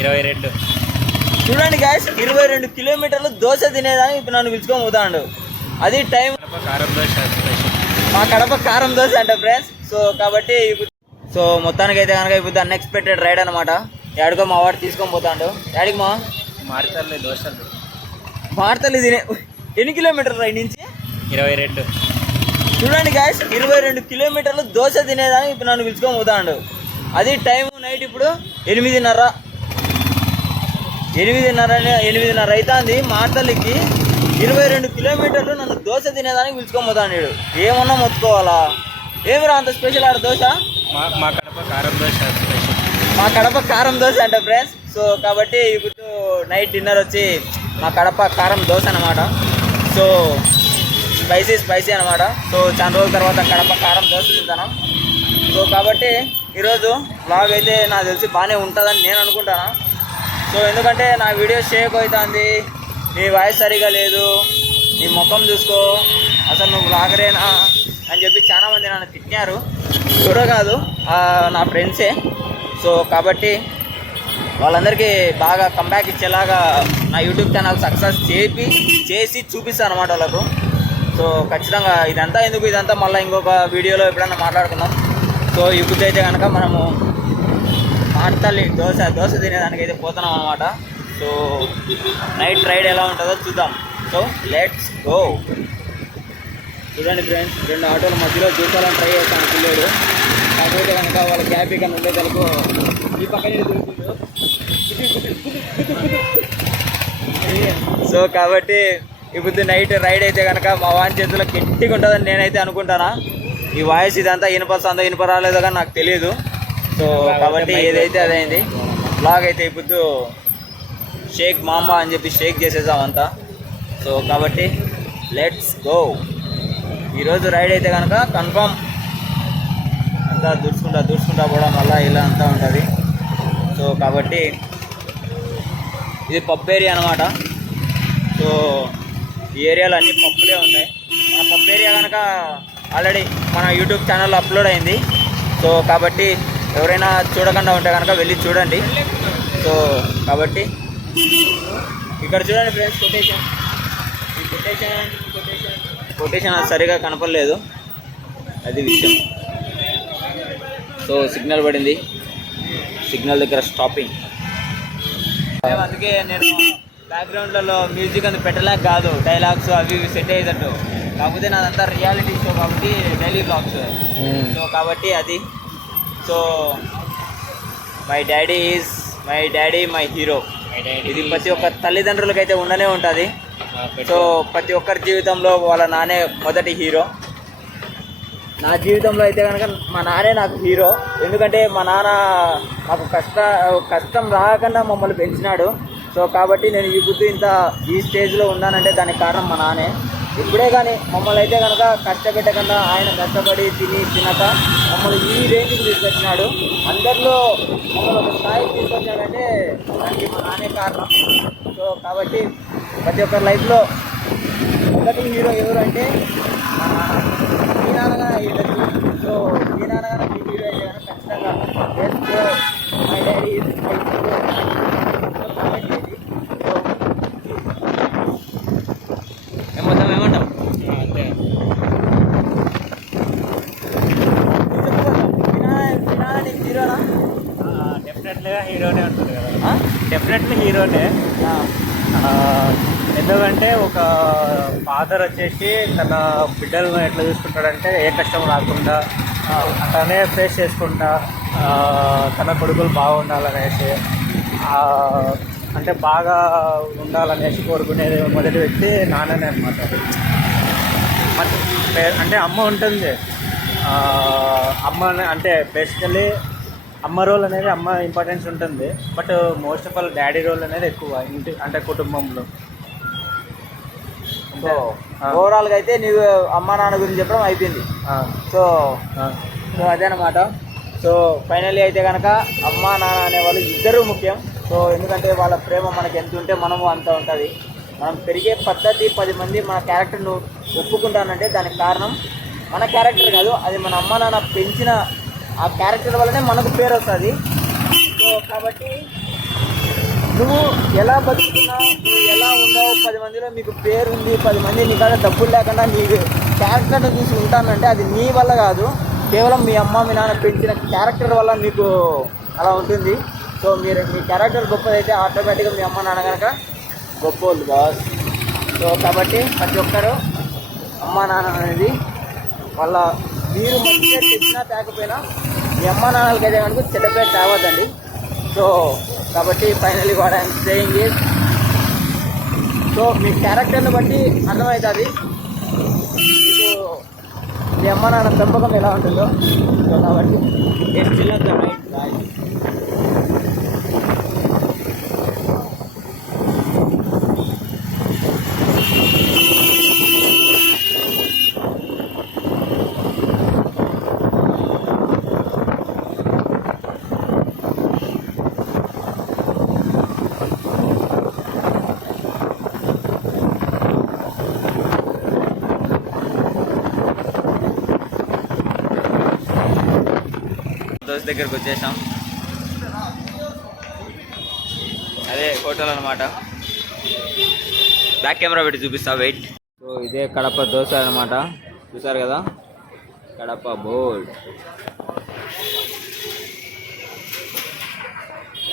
22. చూడండి గాయస్, 22 కిలోమీటర్లు దోశ తినేదానికి ఇప్పుడు నన్ను పిలుచుకొని పోతాడు. అది టైం కారం దోశ స్పెషల్. మా కడప కారం దోశ అంట ఫ్రెండ్స్. సో కాబట్టి సో మొత్తానికి అయితే కనుక ఇప్పుడు అన్ఎక్స్పెక్టెడ్ రైడ్ అనమాట. ఎక్కడికో మా వాడు తీసుకొని పోతాడు. ఎక్కడికి మా మారుతల్లి దోశలు. మారుతల్లి తినే ఎన్ని కిలోమీటర్లు రైడ్ నుంచి? 22. చూడండి గాయస్, 22 కిలోమీటర్లు దోశ తినేదానికి ఇప్పుడు నన్ను పిలుచుకొని పోతాడు. అది టైం నైట్ ఇప్పుడు 8:30 అవుతుంది. మాటలకి 22 కిలోమీటర్లు నన్ను దోశ తినేదానికి పిలుచుకొని పోతాడు. ఏమన్నా మొత్తుకోవాలా? ఏమిరా అంత స్పెషల్ ఆడ దోశ? మా కడప కారం దోశ స్పెషల్. మా కడప కారం దోశ అంట ఫ్రెండ్స్. సో కాబట్టి ఇప్పుడు నైట్ డిన్నర్ వచ్చి మా కడప కారం దోశ అనమాట. సో స్పైసీ అనమాట. సో చాలా రోజుల తర్వాత కడప కారం దోశ తింటాను. సో కాబట్టి ఈరోజు వ్లాగ్ అయితే నాకు తెలిసి బాగానే ఉంటుందని నేను అనుకుంటాను. సో ఎందుకంటే నా వీడియో షేక్ అవుతుంది, నీ వాయిస్ సరిగా లేదు, నీ ముఖం చూసుకో, అసలు నువ్వు వ్లాగరేనా అని చెప్పి చాలామంది నన్ను తిట్టారు. కూడా కాదు, నా ఫ్రెండ్సే. సో కాబట్టి వాళ్ళందరికీ బాగా కంబ్యాక్ ఇచ్చేలాగా నా యూట్యూబ్ ఛానల్ సక్సెస్ చేసి చూపిస్తాను అనమాట వాళ్ళకు. సో ఖచ్చితంగా ఇదంతా మళ్ళీ ఇంకొక వీడియోలో ఎప్పుడైనా మాట్లాడుకుందాం. సో ఇప్పుడు అయితే కనుక మనము మాటతల్లి దోశ తినేదానికి అయితే పోతున్నాం అనమాట. సో నైట్ రైడ్ ఎలా ఉంటుందో చూద్దాం. So let's go. చూడండి ఫ్రెండ్స్, 2 ఆటోల మధ్యలో దూకాలని ట్రై చేస్తాను పిల్లడు. కాకపోతే కనుక వాళ్ళ క్యాబ్ ఇక్కడ ఉండే తెలుగు ఈ పక్కనే దొరుకుతుందో. సో కాబట్టి ఇప్పుడు నైట్ రైడ్ అయితే కనుక మా వాని చేతిలో గట్టిగా ఉంటుందని నేనైతే అనుకుంటానా. ఈ వాయిస్ ఇదంతా ఇనప రాలేదో కానీ నాకు తెలియదు. సో కాబట్టి ఏదైతే అదైంది. బ్లాగ్ అయితే ఇప్పుడు షేక్ మామ అని చెప్పి షేక్ చేసేసామంతా. సో కాబట్టి లెట్స్ గో. ఈరోజు రైడ్ అయితే కనుక కన్ఫామ్ అంతా దూడ్చుకుంటా కూడా మళ్ళీ ఇలా అంతా ఉంటుంది. సో కాబట్టి ఇది పబ్ ఏరియా అనమాట. సో ఈ ఏరియాలో అన్ని పప్పులే ఉంటాయి. మన పబ్ ఏరియా కనుక ఆల్రెడీ మన యూట్యూబ్ ఛానల్లో అప్లోడ్ అయింది. సో కాబట్టి ఎవరైనా చూడకుండా ఉంటే కనుక వెళ్ళి చూడండి. సో కాబట్టి ఇక్కడ చూడండి ఫ్రెండ్స్, కొటేషన్ అది సరిగా కనపడలేదు, అది విషయం. సో సిగ్నల్ పడింది, సిగ్నల్ దగ్గర స్టాపింగ్. అందుకే నేను బ్యాక్గ్రౌండ్లలో మ్యూజిక్ అంత పెట్టలేక కాదు, డైలాగ్స్ అవి ఇవి సెట్ అయ్యేటట్టు. కాకపోతే నాదంతా రియాలిటీ షో కాబట్టి డైలీ బ్లాగ్స్. సో కాబట్టి అది. So my daddy my hero. ఇది ప్రతి ఒక్క తల్లిదండ్రులకైతే ఉండనే ఉంటుంది. సో ప్రతి ఒక్కరి జీవితంలో వాళ్ళ నాన్నే మొదటి హీరో. నా జీవితంలో అయితే కనుక మా నాన్నే నాకు హీరో. ఎందుకంటే మా నాన్న మాకు కష్టం రాకుండా మమ్మల్ని పెంచినాడు. సో కాబట్టి నేను ఈ స్టేజ్లో ఉన్నానంటే దానికి కారణం మా నాన్నే. ఇప్పుడే కానీ మమ్మల్ని అయితే కనుక కష్టపెట్టకుండా ఆయన కష్టపడి తినక మమ్మల్ని ఈ రేంజ్కి తీసుకొచ్చినాడు. అందరిలో మమ్మల్ని ఒక స్థాయికి తీసుకొచ్చాడంటే దానికి మా నాన్నే కారణం. సో కాబట్టి ప్రతి ఒక్కరి లైఫ్లో మొదటి హీరో ఎవరు అంటే మా నాన్న. మీ నాన్నగా అయ్యేటట్టు. సో మీ నాన్నగా మీ హీరో అయితే కనుక ఖచ్చితంగా మై డాడీ మొత్తం ఏమంటావు? అంతే. హీరోనా? డెఫినెట్లీగా హీరోనే ఉంటుంది కదా. డెఫినెట్లీ హీరోనే. ఎందుకంటే ఒక ఫాదర్ వచ్చేసి తన బిడ్డలను ఎట్లా చూసుకుంటాడంటే ఏ కష్టం రాకుండా తనే ఫేస్ చేసుకుంటా తన కొడుకులు బాగుండాలనేసి, అంటే బాగా ఉండాలనేసి కోరుకునేది మొదటి వ్యక్తి నాన్ననే అనమాట. అంటే అమ్మ ఉంటుంది, అమ్మ అంటే బేసికలీ అమ్మ రోల్ అనేది అమ్మ ఇంపార్టెన్స్ ఉంటుంది. But most of all daddy role అనేది ఎక్కువ ఇంటి అంటే కుటుంబంలో. సో ఓవరాల్గా అయితే నీకు అమ్మ నాన్న గురించి చెప్పడం అయిపోయింది. సో అదేనమాట. సో ఫైనల్లీ అయితే కనుక అమ్మ నాన్న అనేవాళ్ళు ఇద్దరూ ముఖ్యం. సో ఎందుకంటే వాళ్ళ ప్రేమ మనకి ఎంత ఉంటే మనము అంత ఉంటుంది. మనం పెరిగే పద్ధతి 10 మంది మన క్యారెక్టర్ను ఒప్పుకుంటానంటే దానికి కారణం మన క్యారెక్టర్ కాదు, అది మన అమ్మ నాన్న పెంచిన ఆ క్యారెక్టర్ వల్లనే మనకు పేరు వస్తుంది. సో కాబట్టి నువ్వు ఎలా బతుకుతున్నావు, నువ్వు ఎలా ఉన్నావు, 10 మందిలో మీకు పేరు ఉంది, 10 మంది నీ కాడ డబ్బులు లేకుండా నీ క్యారెక్టర్ని చూసి ఉంటానంటే అది నీ వల్ల కాదు, కేవలం మీ అమ్మ మీ నాన్న పెంచిన క్యారెక్టర్ వల్ల మీకు అలా ఉంటుంది. సో మీరు మీ క్యారెక్టర్ గొప్పదైతే ఆటోమేటిక్గా మీ అమ్మ నాన్న కనుక గొప్పోళ్ళు బాస్. సో కాబట్టి ప్రతి ఒక్కరు అమ్మ నాన్న అనేది వాళ్ళ మీరు మంచిగా తెచ్చినా తేకపోయినా మీ అమ్మ నాన్నలకి అయితే కనుక చెడ్డ పేరు తేవద్దండి. సో కాబట్టి finally what I'm saying is, so మీ క్యారెక్టర్ని బట్టి అర్థమవుతుంది మీకు మీ అమ్మ నాన్న పెంపకం ఎలా ఉంటుందో. సో కాబట్టి దోస్త్ దగ్గరికి వచ్చేసాం. అదే హోటల్ అనమాట. బ్యాక్ కెమెరా పెట్టి చూపిస్తా, వెయిట్. సో ఇదే కడప దోశ అనమాట, చూసారు కదా, కడప బోర్డ్.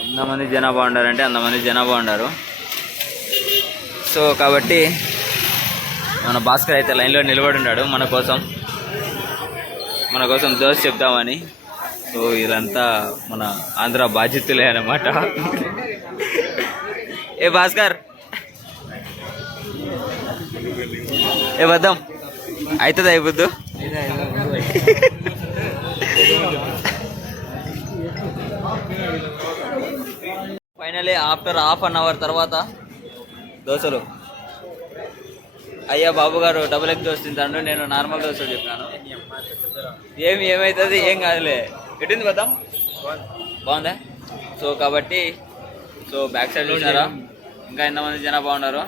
ఎంతమంది జనాభా ఉండారంటే అంతమంది జనాభా ఉండారు. సో కాబట్టి మన భాస్కర్ అయితే లైన్లో నిలబడి ఉన్నాడు మన కోసం దోశ చెప్తామని. సో ఇదంతా మన ఆంధ్ర బాధ్యతలే అన్నమాట. ఏ భాస్కర్ ఏ వద్దాం, అవుతుంది అయిపోద్దు. ఫైనలీ ఆఫ్టర్ ½ తర్వాత దోశలు. అయ్యా బాబు గారు డబుల్ ఎగ్ దోశ తింటాను, నేను నార్మల్ దోశ చెప్పాను. ఏమవుతుంది, ఏం కాదులే. ఎట్టింది వద్దాం, బాగుందా? సో కాబట్టి సో బ్యాక్ సైడ్ చూసారా ఇంకా ఎంతమంది జనాభా ఉన్నారు.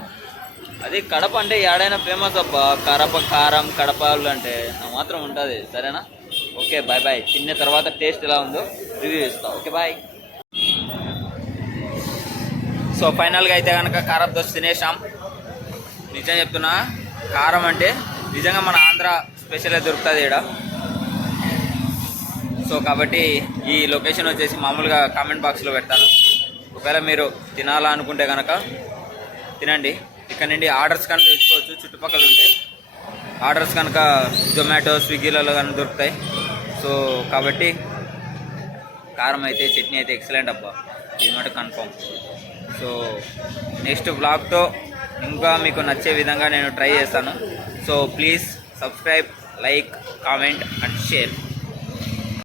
అది కడప అంటే ఏడైనా ఫేమస్ అబ్బా, కడప కారం కడపలు అంటే మాత్రం ఉంటుంది. సరేనా? Okay bye bye. తిన్న తర్వాత టేస్ట్ ఎలా ఉందో రివ్యూ ఇస్తాం. Okay bye. సో ఫైనల్గా అయితే కనుక కారం దోశ తినేసాం. నిజం చెప్తున్నా, కారం అంటే నిజంగా మన ఆంధ్ర స్పెషల్గా దొరుకుతుంది ఇక్కడ. సో కాబట్టి ఈ లొకేషన్ వచ్చేసి మామూలుగా కామెంట్ బాక్స్లో పెడతాను. ఒకవేళ మీరు తినాలా అనుకుంటే కనుక తినండి. ఇక్కడ నుండి ఆర్డర్స్ కనుక తెచ్చుకోవచ్చు, చుట్టుపక్కల ఉంటే ఆర్డర్స్ కనుక జొమాటో స్విగ్గీలలో కనుక దొరుకుతాయి. సో కాబట్టి కారం అయితే చట్నీ అయితే ఎక్సలెంట్ అబ్బా, ఇది మాట కన్ఫర్మ్. సో నెక్స్ట్ బ్లాగ్తో ఇంకా మీకు నచ్చే విధంగా నేను ట్రై చేస్తాను. So please subscribe, like, comment and share.